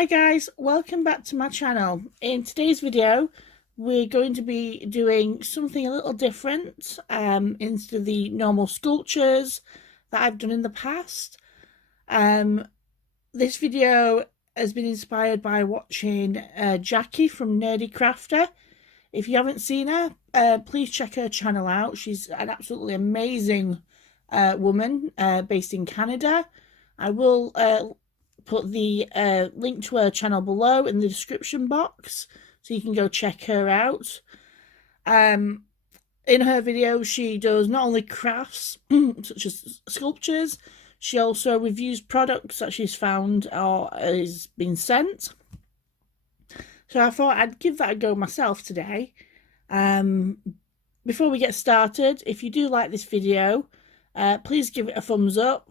Hi guys, welcome back to my channel. In today's video, we're going to be doing something a little different instead of the normal sculptures that I've done in the past. This video has been inspired by watching Jackie from Nerdy Crafter. If you haven't seen her, please check her channel out. She's an absolutely amazing woman based in Canada. I will put the link to her channel below in the description box so you can go check her out. In her videos, she does not only crafts such as sculptures, she also reviews products that she's found or has been sent. So I thought I'd give that a go myself today. Before we get started, if you do like this video, please give it a thumbs up.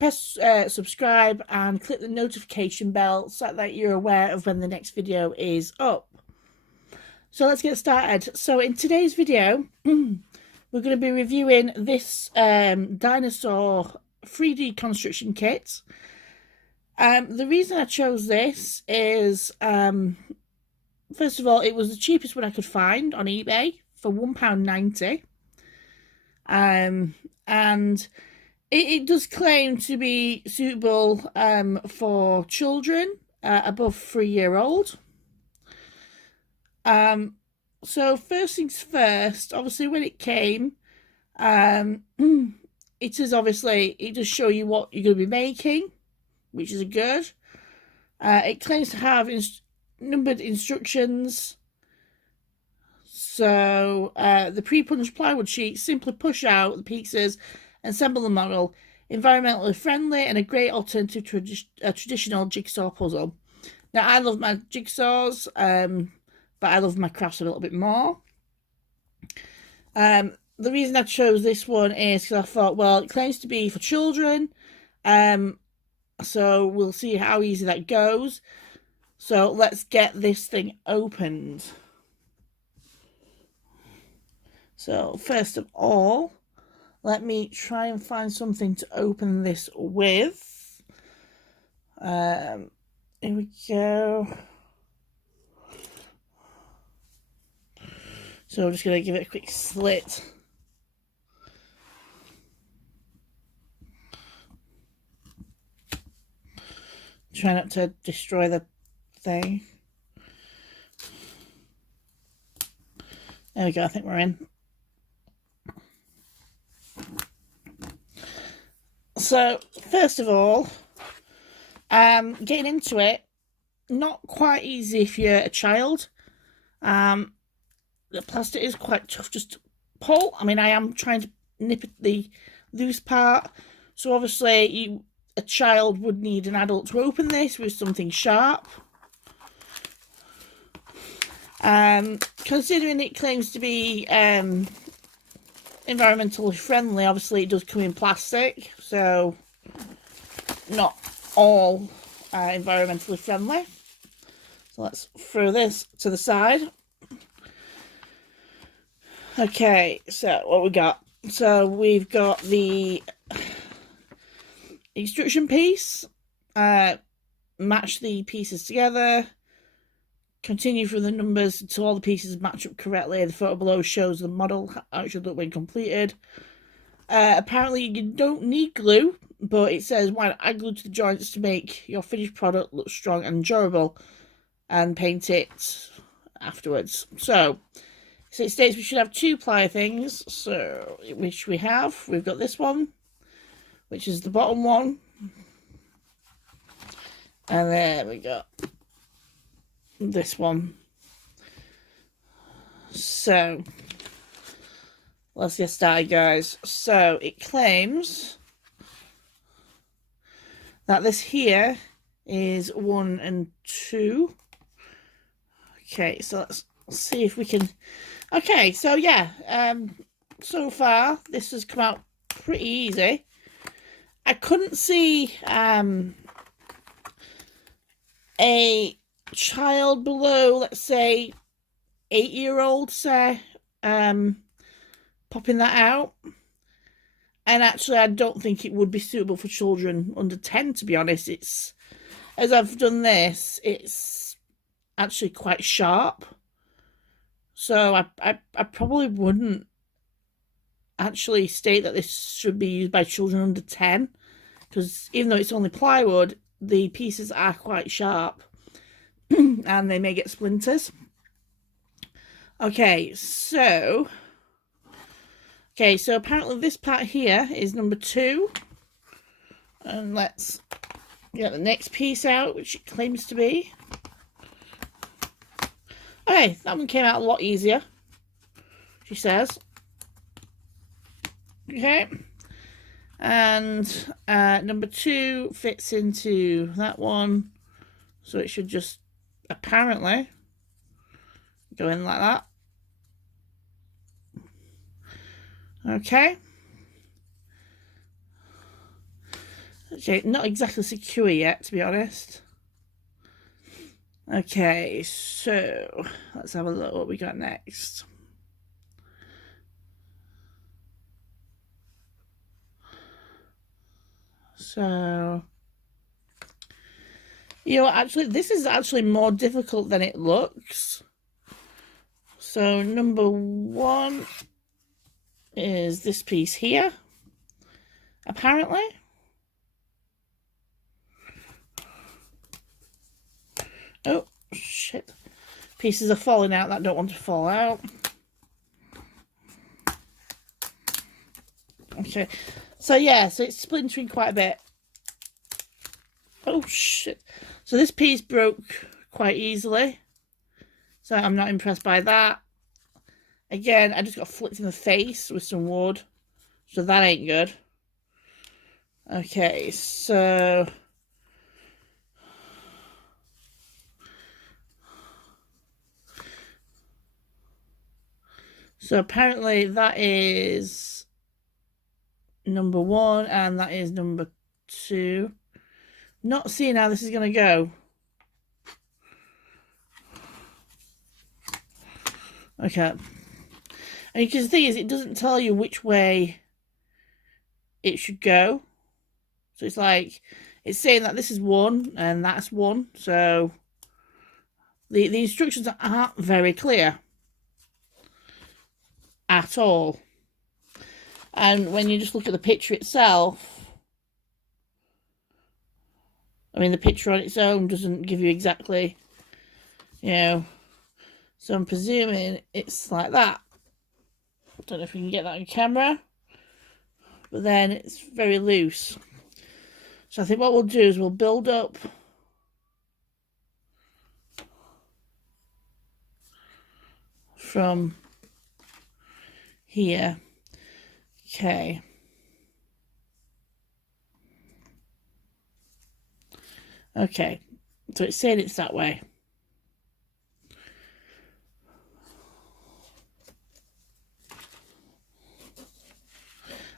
Press subscribe and click the notification bell so that you're aware of when the next video is up. So let's get started. So in today's video, we're going to be reviewing this dinosaur 3D construction kit. The reason I chose this is, first of all, it was the cheapest one I could find on eBay for £1.90. And it does claim to be suitable for children above 3-year-old. So first things first, obviously when it came, it does show you what you're going to be making, which is good. It claims to have numbered instructions. So the pre-punched plywood sheet, simply push out the pieces and assemble the model. Environmentally friendly and a great alternative to a traditional jigsaw puzzle. Now, I love my jigsaws, but I love my crafts a little bit more. The reason I chose this one is because I thought, well, it claims to be for children, so we'll see how easy that goes. So let's get this thing opened. So first of all, let me try and find something to open this with. Here we go. So I'm just going to give it a quick slit. Try not to destroy the thing. There we go, I think we're in. So, first of all, getting into it, not quite easy if you're a child. The plastic is quite tough just to pull. I mean, I am trying to nip at the loose part. So obviously, a child would need an adult to open this with something sharp. Considering it claims to be environmentally friendly, obviously it does come in plastic, so not all environmentally friendly. So let's throw this to the side. Okay, so what we got? So we've got the instruction piece, match the pieces together, continue through the numbers until all the pieces match up correctly. The photo below shows the model, how it should look when completed. Apparently you don't need glue, but it says why not add glue to the joints to make your finished product look strong and durable, and paint it afterwards. So it states we should have 2 ply things, so which we have. We've got this one, which is the bottom one, and there we go, this one. So let's get started, guys. So it claims that this here is 1 and 2. Okay, so let's see if we can. Okay, so yeah, so far this has come out pretty easy. I couldn't see a child below, let's say 8-year-old, say, popping that out. And actually, I don't think it would be suitable for children under 10, to be honest. as I've done this, it's actually quite sharp. So I probably wouldn't actually state that this should be used by children under 10, because even though it's only plywood, the pieces are quite sharp and they may get splinters. Okay, so apparently this part here is number 2. And let's get the next piece out, which it claims to be. Okay, that one came out a lot easier, she says. Okay. And number 2 fits into that one. So it should just apparently go in like that. Okay. Okay, not exactly secure yet, to be honest. Okay, so let's have a look what we got next. So, you know, actually, this is actually more difficult than it looks. So, number 1 is this piece here, apparently. Oh, shit. Pieces are falling out that don't want to fall out. Okay. So, yeah, so it's splintering quite a bit. Oh, shit. So this piece broke quite easily. So I'm not impressed by that. Again, I just got flicked in the face with some wood. So that ain't good. Okay, so... So apparently that is number 1 and that is number 2. Not seeing how this is going to go. Okay. And because the thing is, it doesn't tell you which way it should go. So it's like, it's saying that this is 1 and that's 1. So the instructions aren't very clear at all. And when you just look at the picture itself, I mean, the picture on its own doesn't give you exactly, you know. So I'm presuming it's like that. I don't know if you can get that on camera. But then it's very loose. So I think what we'll do is we'll build up from here. Okay. Okay. So it's saying it's that way.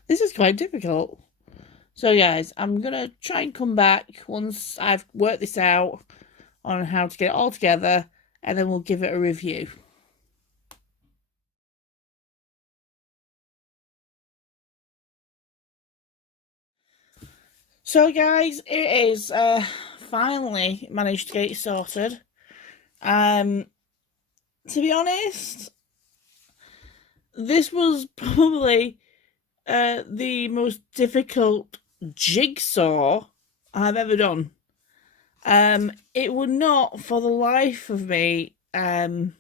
This is quite difficult. So guys, I'm going to try and come back once I've worked this out on how to get it all together, and then we'll give it a review. So guys, it is finally managed to get it sorted. To be honest, this was probably the most difficult jigsaw I've ever done. It would not, for the life of me, go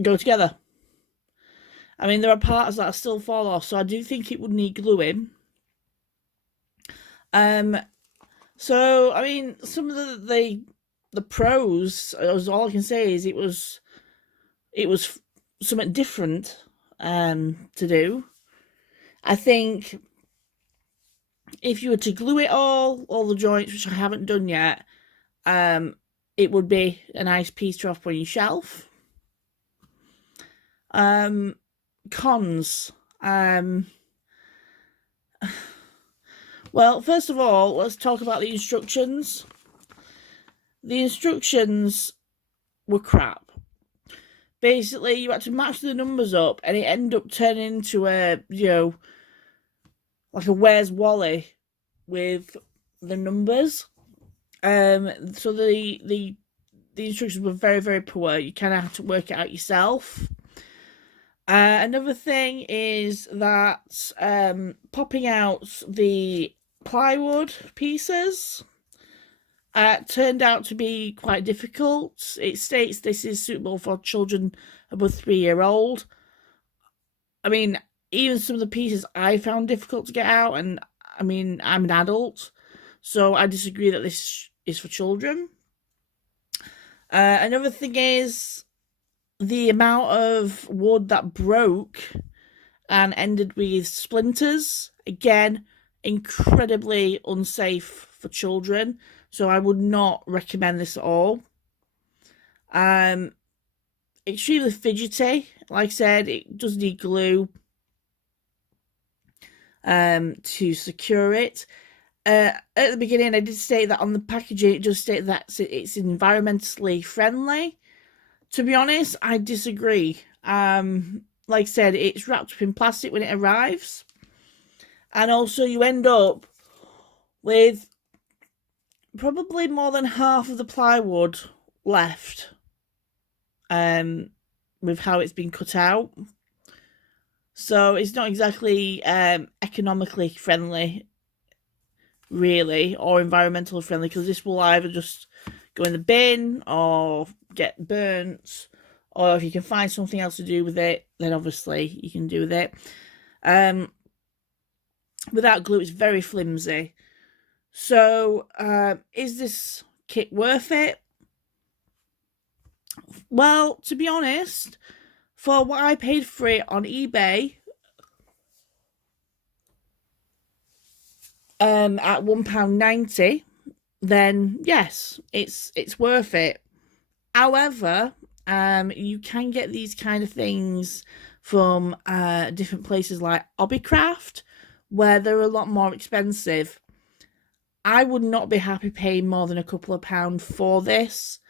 together. I mean, there are parts that still fall off, so I do think it would need gluing. So I mean, some of the pros, all I can say is it was something different to do. I think if you were to glue it all the joints, which I haven't done yet, it would be a nice piece to have on your shelf. Cons. Well, first of all, let's talk about the instructions. The instructions were crap. Basically, you had to match the numbers up, and it ended up turning into a, like a Where's Wally with the numbers. So the instructions were very, very poor. You kind of have to work it out yourself. Another thing is that popping out the plywood pieces turned out to be quite difficult. It states this is suitable for children above 3-year-old. I mean, even some of the pieces I found difficult to get out, and I mean, I'm an adult, so I disagree that this is for children. Another thing is the amount of wood that broke and ended with splinters. Again, incredibly unsafe for children, so I would not recommend this at all. Extremely fidgety. Like I said, it does need glue to secure it. At the beginning, I did state that on the packaging, it does state that it's environmentally friendly. To be honest, I disagree. Like I said, it's wrapped up in plastic when it arrives. And also you end up with probably more than half of the plywood left with how it's been cut out. So it's not exactly economically friendly, really, or environmentally friendly, because this will either just go in the bin or get burnt, or if you can find something else to do with it, then obviously you can do with it. Without glue, it's very flimsy. So is this kit worth it? Well, to be honest, for what I paid for it on eBay, at £1.90, then yes, it's worth it. However, you can get these kind of things from different places like Hobbycraft, where they're a lot more expensive. I would not be happy paying more than a couple of pounds for this,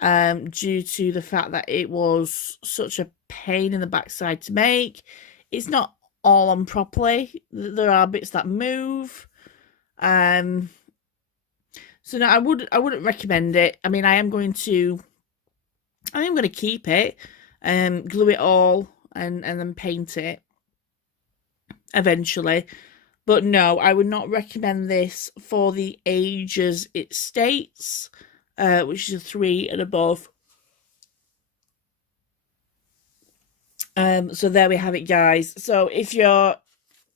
due to the fact that it was such a pain in the backside to make. It's not all on properly. There are bits that move. So no, I wouldn't recommend it. I mean, I am going to keep it, glue it all, and then paint it eventually. But no, I would not recommend this for the ages it states, which is 3 and above. So there we have it, guys. So if you're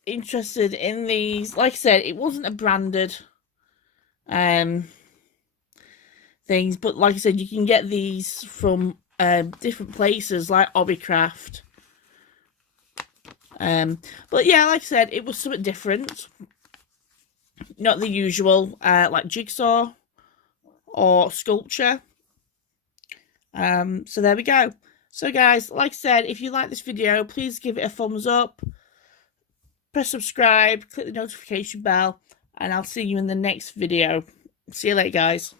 interested in these, like I said, it wasn't a branded things, but like I said, you can get these from different places like Hobbycraft. But yeah, like I said, it was something different, not the usual like jigsaw or sculpture. So there we go. So guys, like I said, if you like this video, please give it a thumbs up, press subscribe, click the notification bell, and I'll see you in the next video. See you later, guys.